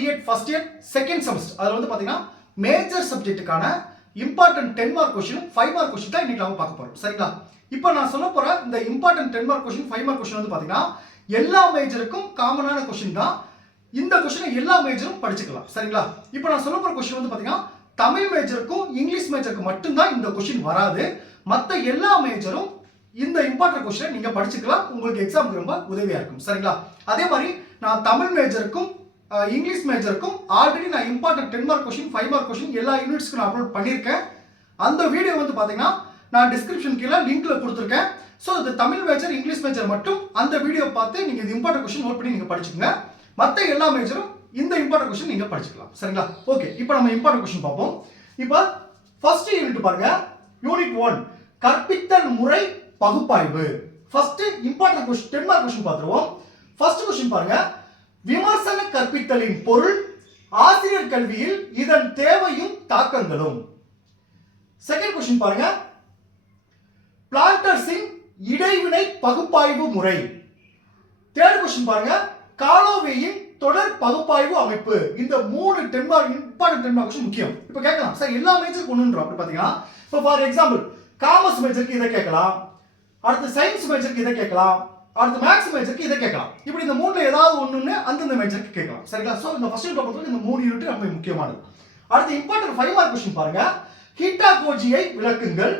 B Ed first year second semester அதில் வந்து பார்த்தீங்கன்னா major சப்ஜெக்ட்டுக்கான important ten mark question five mark question தான் இன்னைக்கு நம்ம பார்க்க போகிறோம் சரிங்களா? இப்போ நான் சொல்ல போகிற இந்த important ten mark question five mark question வந்து பார்த்தீங்கன்னா எல்லா மேஜருக்கும் காமனான கொஸ்டின் தான். இந்த கொஸ்டினை எல்லா மேஜரும் படிச்சுக்கலாம். சரிங்களா? இப்போ நான் சொல்ல போகிற கொஸ்டின் வந்து பார்த்தீங்கன்னா தமிழ் மேஜருக்கும் இங்கிலீஷ் மேஜருக்கும் மட்டும்தான் இந்த கொஸ்டின் வராது. மற்ற எல்லா மேஜரும் இந்த இம்பார்ட்டன்ட் கொஸ்டினை நீங்கள் படிச்சுக்கலாம். உங்களுக்கு எக்ஸாமுக்கு ரொம்ப உதவியாக இருக்கும். சரிங்களா? அதே மாதிரி நான் தமிழ் மேஜருக்கும் இங்கிலீஷ் மேஜருக்கும் ஆல்ரெடி நான் important ten mark question five mark question எல்லா யூனிட்ஸ்க்கு நான் அப்லோட் பண்ணியிருக்கேன். அந்த வீடியோ வந்து பார்த்தீங்கன்னா நான் டிஸ்கிரிப்ஷன் கீழே லிங்க்ல கொடுத்துருக்கேன். ஸோ இது தமிழ் மேஜர் இங்கிலீஷ் மேஜர் மட்டும். அந்த வீடியோ பார்த்து நீங்கள் இது இம்பார்ட்டன்ட் கொஷின் நோட் பண்ணி நீங்கள் படிச்சுக்கோங்க. மற்ற எல்லா மேஜரும் இந்த இம்பார்ட்டன்ட் கொஷின் நீங்கள் படிச்சுக்கலாம். சரிங்களா? ஓகே இப்போ நம்ம இம்பார்ட்டன்ட் கொஷின் பார்ப்போம். இப்போ ஃபர்ஸ்ட் யூனிட் பாருங்க. யூனிட் ஒன் கற்பித்தல் முறை பகுப்பாய்வு. First important question ten mark question பார்த்துருவோம். ஃபர்ஸ்ட் கொஸ்டின் பாருங்க. விமர்சன கற்பித்தலின் பொருள் ஆசிரியர் கல்வியில் இதன் தேவையும் தாக்கங்களும். செகண்ட் கொஸ்டின் பாருங்க. பிளான்டர்ஸின் இடைவினை பகுப்பாய்வு முறை. தேர்ட் கொஸ்டின் பாருங்க. காலோவேயின் தொடர் பகுப்பாய்வு அமைப்பு. இந்த மூணு டென் மார்க் இம்பார்ட்டன்ட் டென் முக்கியம். இப்போ கேட்கலாம். சார் எல்லா மேஜருக்கு ஒன்றுன்றோம் அப்படி பார்த்தீங்கன்னா இப்போ ஃபார் எக்ஸாம்பிள் காமர்ஸ் மேஜருக்கு இதை கேட்கலாம். அடுத்து சயின்ஸ் மேஜருக்கு இதை கேட்கலாம். அடுத்து மேக்ஸ் மேஜருக்கு இதை கேட்கலாம். இப்படி இந்த மூணுல ஏதாவது ஒன்று அந்தந்த மேஜருக்கு கேட்கலாம். சரிங்களா? ஸோ இந்த ஃபர்ஸ்ட் யூனிட் பொறுத்தவரைக்கும் இந்த மூணு யூனிட் ரொம்ப முக்கியமானது. அடுத்து இம்பார்ட்டன்ட் ஃபைவ் மார்க் கொஸ்டின் பாருங்க. ஹீட்டா கோஜியை விளக்குங்கள்.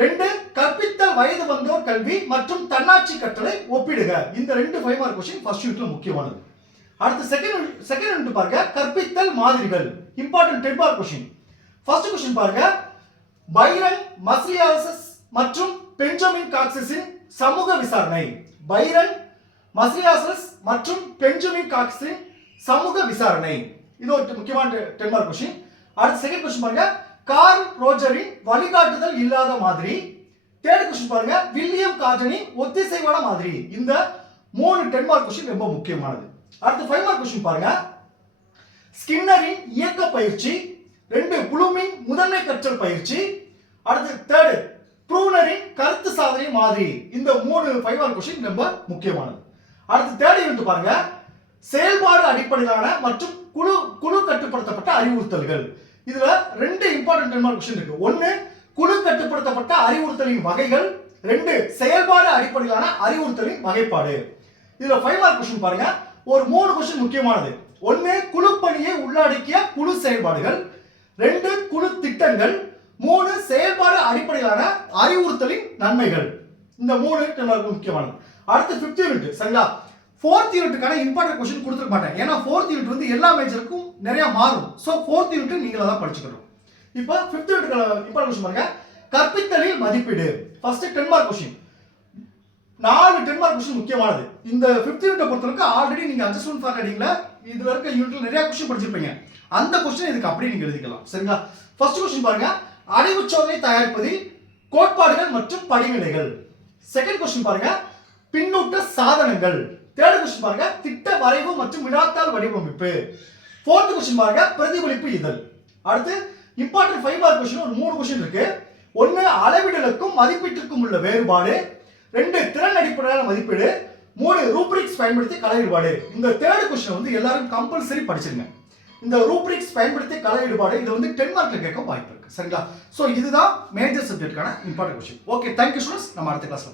ரெண்டு கற்பித்தல் வயது வந்தோர் கல்வி மற்றும் தன்னாட்சி கற்றலை ஒப்பிடுக. இந்த ரெண்டு ஃபைவ் மார்க் கொஸ்டின் ஃபர்ஸ்ட் யூனிட்ல முக்கியமானது. அடுத்து செகண்ட் செகண்ட் யூனிட் பாருங்க. கற்பித்தல் மாதிரிகள். Important ten mark question first question பாருங்க. பைரன் மஸ்ரியாசஸ் மற்றும் பெஞ்சமின் காக்சிஸின் சமூக விசாரணை. பைரன் மஸ்ரியாசஸ் மற்றும் பெஞ்சமின் காக்ஸின் சமூக விசாரணை. இது ஒரு முக்கியமான டென் மார்க் கொஸ்டின் அடுத்து செகண்ட் கொஸ்டின் பாருங்க. கார்ல் ரோஜரின் வழிகாட்டுதல் இல்லாத மாதிரி. தேர்ட் கொஸ்டின் பாருங்க. வில்லியம் கார்டனின் ஒத்திசைவான மாதிரி. இந்த மூணு டென் மார்க் கொஸ்டின் ரொம்ப முக்கியமானது. அடுத்து ஃபைவ் மார்க் கொஸ்டின் பாருங்க. ஸ்கின்னரின் இயக்க பயிற்சி. ரெண்டு புளுமின் முதன்மை கற்றல் பயிற்சி. அடுத்து தேர்டு ப்ரூனரின் கருத்து சாதனை மாதிரி. இந்த மூணு ஃபைவ் ஆர் கொஸ்டின் ரொம்ப முக்கியமானது. அடுத்து தேர்ட் வந்து பாருங்க. செயல்பாடு அடிப்படையிலான மற்றும் குழு குழு கட்டுப்படுத்தப்பட்ட அறிவுறுத்தல்கள். இதுல ரெண்டு இம்பார்ட்டன்ட் டென் மார்க் கொஸ்டின் இருக்கு. ஒன்னு குழு கட்டுப்படுத்தப்பட்ட அறிவுறுத்தலின் வகைகள். ரெண்டு செயல்பாடு அடிப்படையிலான அறிவுறுத்தலின் வகைப்பாடு. இதுல ஃபைவ் மார்க் கொஸ்டின் பாருங்க. ஒரு மூணு கொஸ்டின் முக்கியமானது. ஒன்னு குழு பணியை உள்ளடக்கிய குழு செயல்பாடுகள். ரெண்டு குழு திட்டங்கள். மூணு செயல்பாடு அடிப்படையிலான அறிவுறுத்தலின் நன்மைகள். இந்த மூணு ten முக்கியமானது. அடுத்து ஃபிஃப்த் யூனிட் சரிங்களா? ஃபோர்த் யூனிட்டுக்கான இம்பார்ட்டன்ட் கொஸ்டின் கொடுத்துருக்க மாட்டேன். ஏன்னா ஃபோர்த் யூனிட் வந்து எல்லா மேஜருக்கும் நிறைய மாறும். ஸோ ஃபோர்த் யூனிட் நீங்களா தான் படிச்சுக்கணும். இப்போ ஃபிஃப்த் யூனிட்டுக்கான இம்பார்ட்டன்ட் கொஸ்டின் பாருங்க. கற்பித்தலில் மதிப்பீடு. ஃபர்ஸ்ட் டென் மார்க் கொஸ்டின் நாலு டென் மார்க் கொஸ்டின் முக்கியமானது. இந்த ஃபிஃப்த் யூனிட்டை பொறுத்தவரைக்கும் ஆல்ரெடி நீங்க அட்ஜஸ்ட்மெண்ட் ஃபார் ரீடிங்ல இதுல இருக்க யூனிட்ல நிறைய கொஸ்டின் படிச்சிருப்பீங்க. அந்த கொஸ்டின் இதுக்கு அப்படியே நீங்க எழுதிக்கலாம். சரிங்களா? ஃபர்ஸ்ட் கொஸ்டின் பாருங்க. அறிவு சோதனை தயாரிப்பதில் கோட்பாடுகள் மற்றும் படிநிலைகள். செகண்ட் கொஸ்டின் பாருங்க. பின்னூட்ட சாதனங்கள். தேர்ட் கொஸ்டின் பாருங்க. திட்ட வரைவு மற்றும் வினாத்தாள் வடிவமைப்பு. ஃபோர்த் கொஸ்டின் பாருங்க. பிரதிபலிப்பு இதழ். அடுத்து இம்பார்ட்டன்ட் ஃபைவ் மார்க் கொஸ்டின் ஒரு மூணு கொஸ்டின் இருக்கு. ஒன்னு அளவிடலுக்கும் மதிப்பீட்டிற்கும் உள்ள வேறுபாடு. ரெண்டு திறன் அடிப்படையிலான மதிப்பீடு. மூணு ரூப்ரிக்ஸ் பயன்படுத்தி கலை வேறுபாடு இந்த தேர்ட் கொஸ்டின் வந்து எல்லாரும் கம்பல்சரி படிச்சிருங்க. இந்த ரூப்ரிக்ஸ் பயன்படுத்தி கலையீடுபாடு இது வந்து டென் மார்க்ல கேட்க வாய்ப்பு இருக்கு. சரிங்களா? ஸோ இதுதான் major சப்ஜெக்ட்கான important question okay thank you students நம்ம அடுத்த கிளாஸ்ல